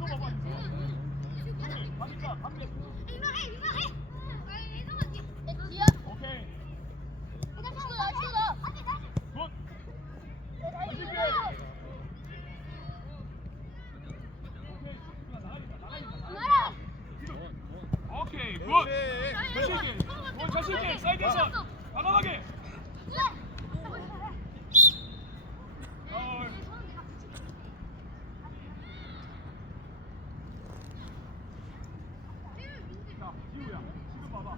이거 봐봐. 오케이, 가니까 담배. 오케이, 굿. 오케이, 나가니까 나가니까. 오케이, 굿. 자신 있게. 굿, 자신 있게. 사이드에서 과감하게. 어, 자, 지우야. 지금 봐봐.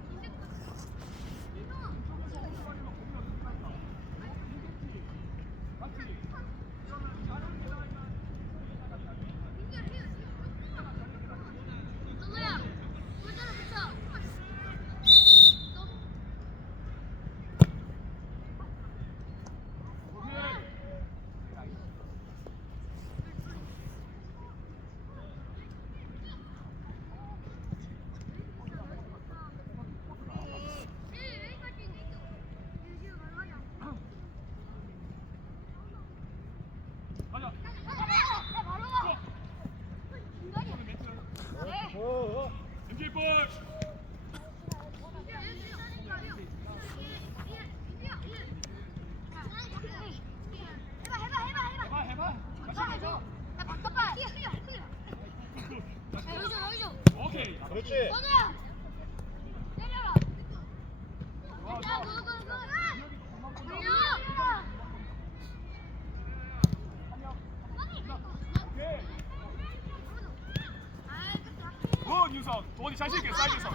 가자. MJ 볼. 해봐, 해봐. 오케이. 그렇지. 오케이.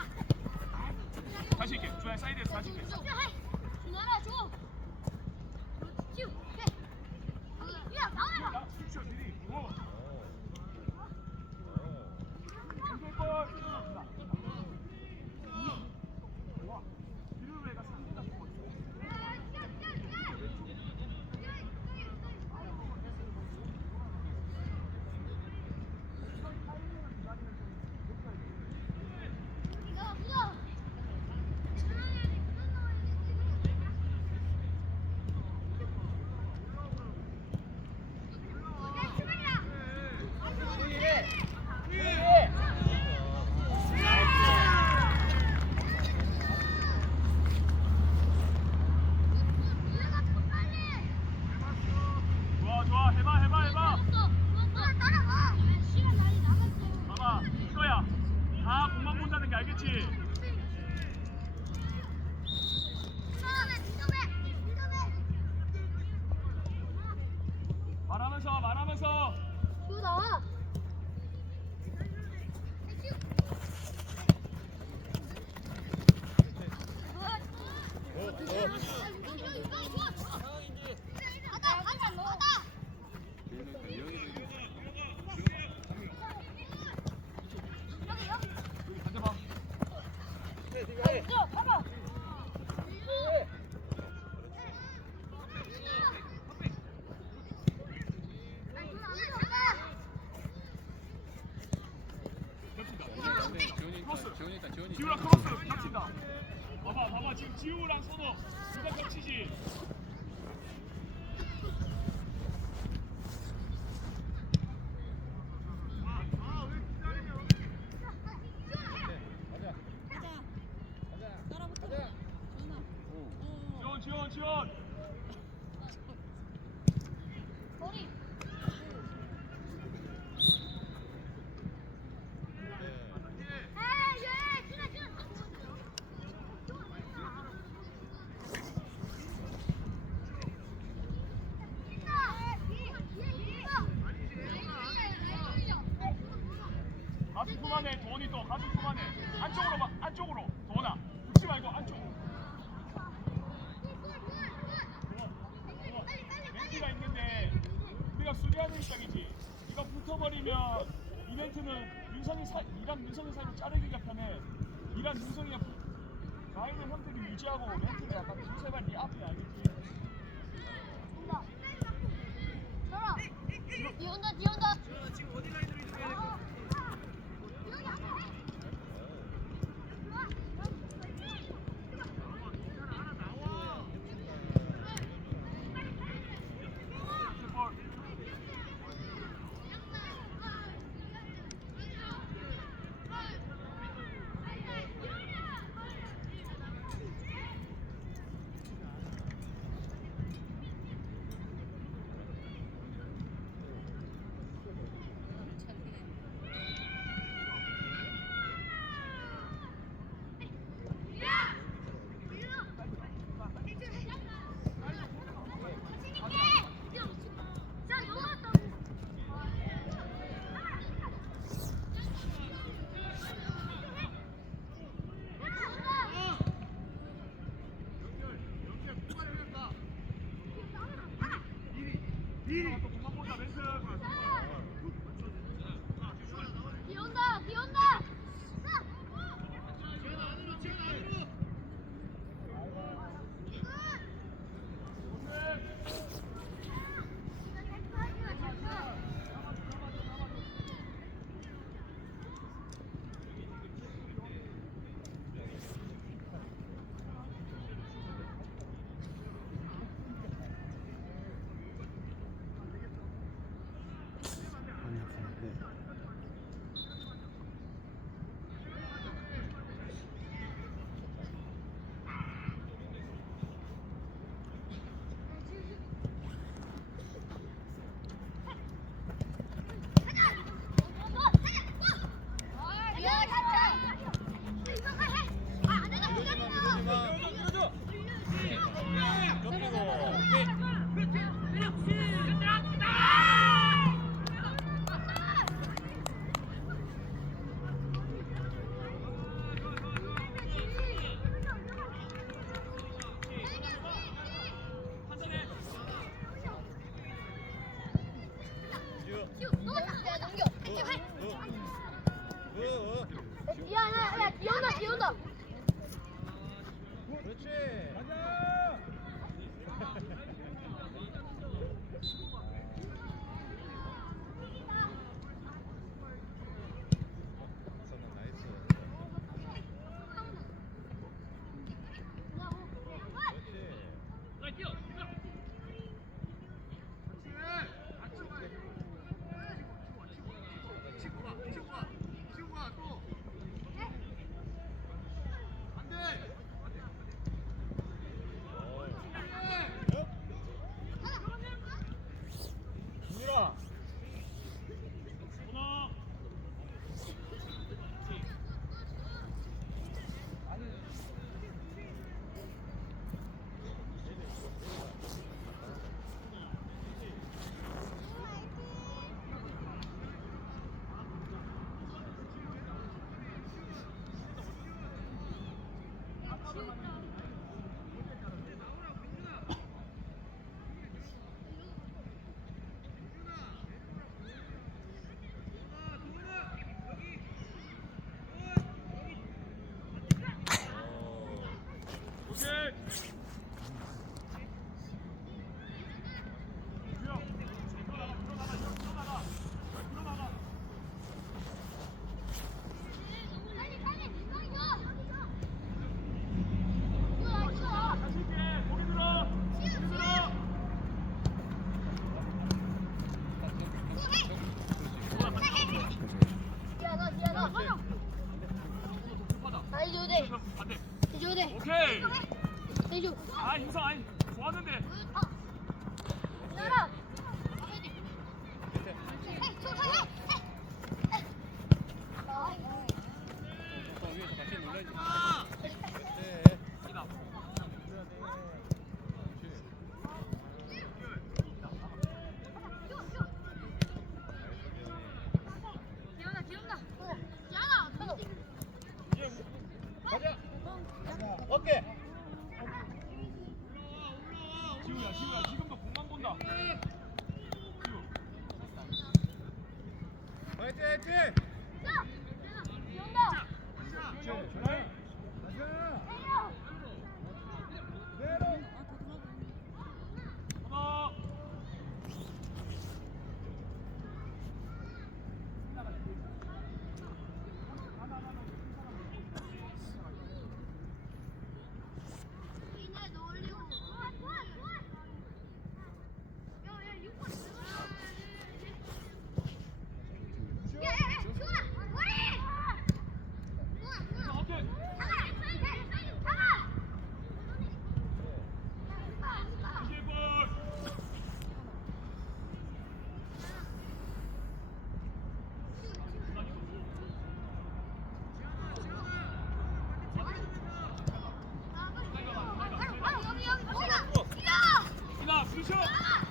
进 지우랑 크로스 겹친다. 봐봐, 봐봐. 지금 지우랑 선호 누가 겹치지? 지원, 지원, 지원. 가슴 그만해, 도원이 그만해. 안쪽으로 막 안쪽으로. 도원아, 붙지 말고 안쪽. 멘트가 있는데 우리가 수비하는 입장이지. 이거 붙어버리면 이벤트는 윤성이 사, 이랑 윤성이 사이로 자르기가 편해. 이랑 윤성이가 붙- 라인을 형들이 유지하고 멘트를 약간 두세 발네 앞에 알겠지?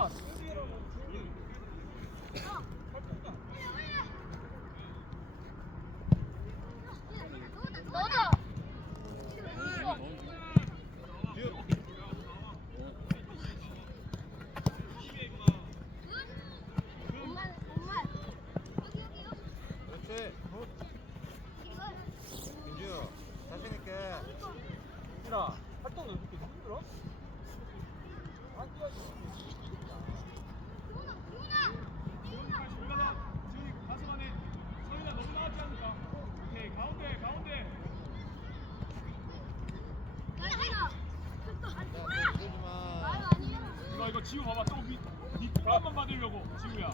야! 지우 봐봐. 또밑 밑만 받으려고 지우야.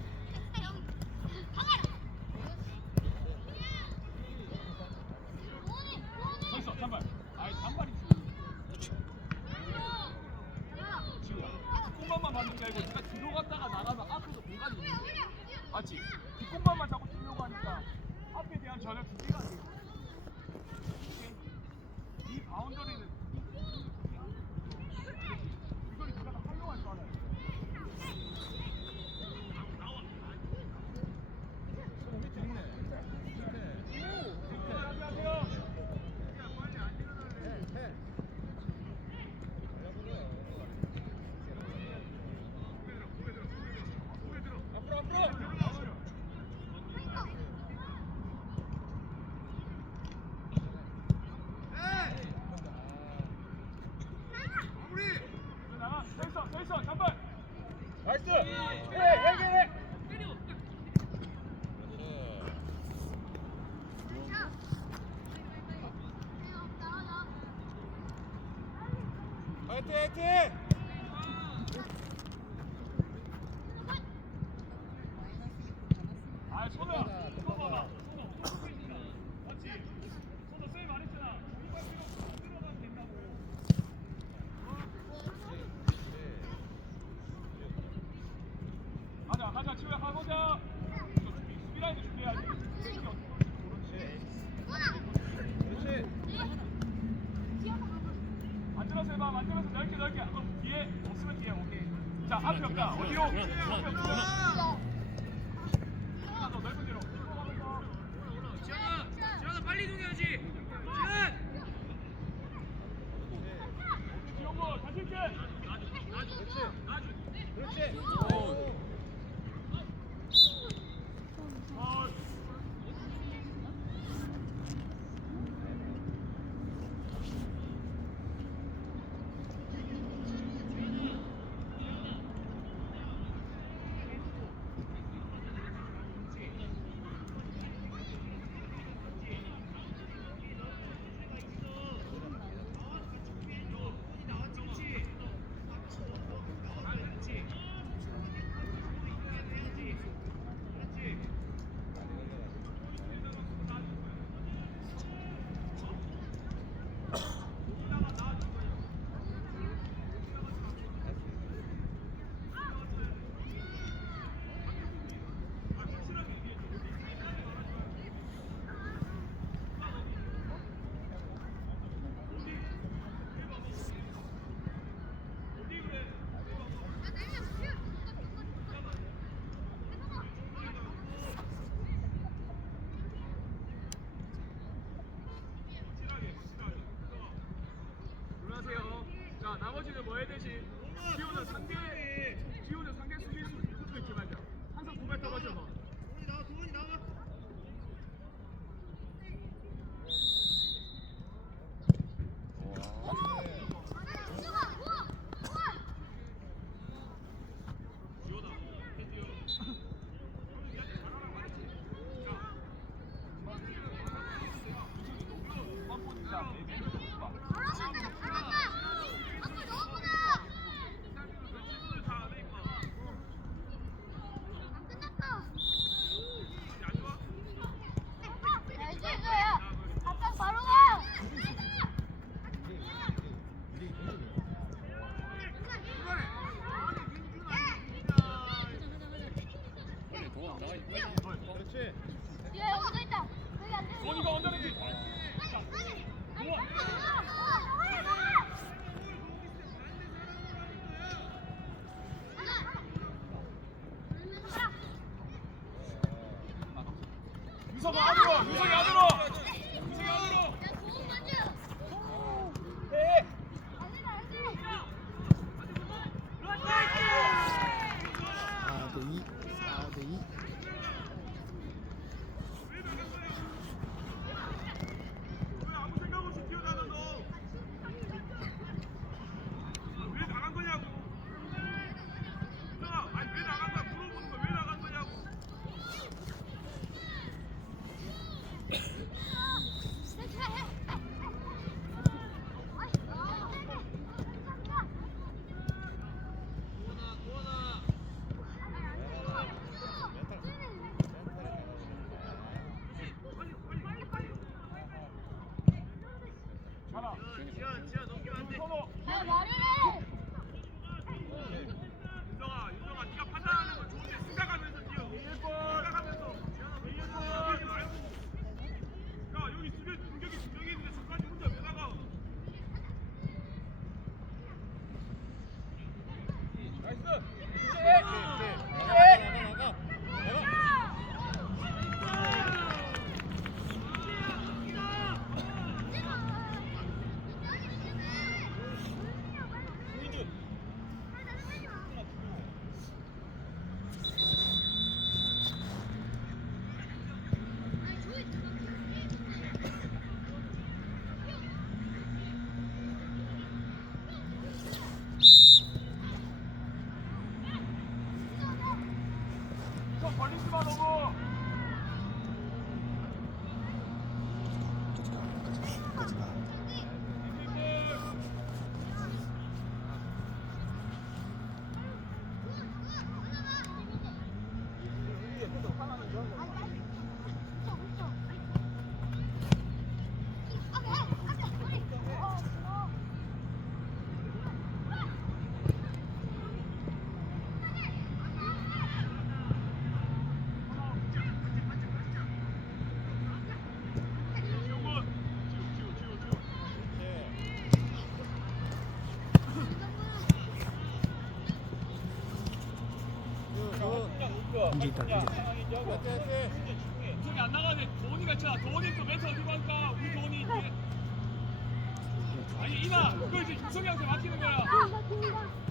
이 걸리지 마 너무 문제 있다 문제 있다. 우성이 안 나가네. 도원이가 있잖아 도원이 또 멘트 어디 갈까 우리 도원이 이제. 아니 이나 그거 이제 유성이한테 맡기는 거야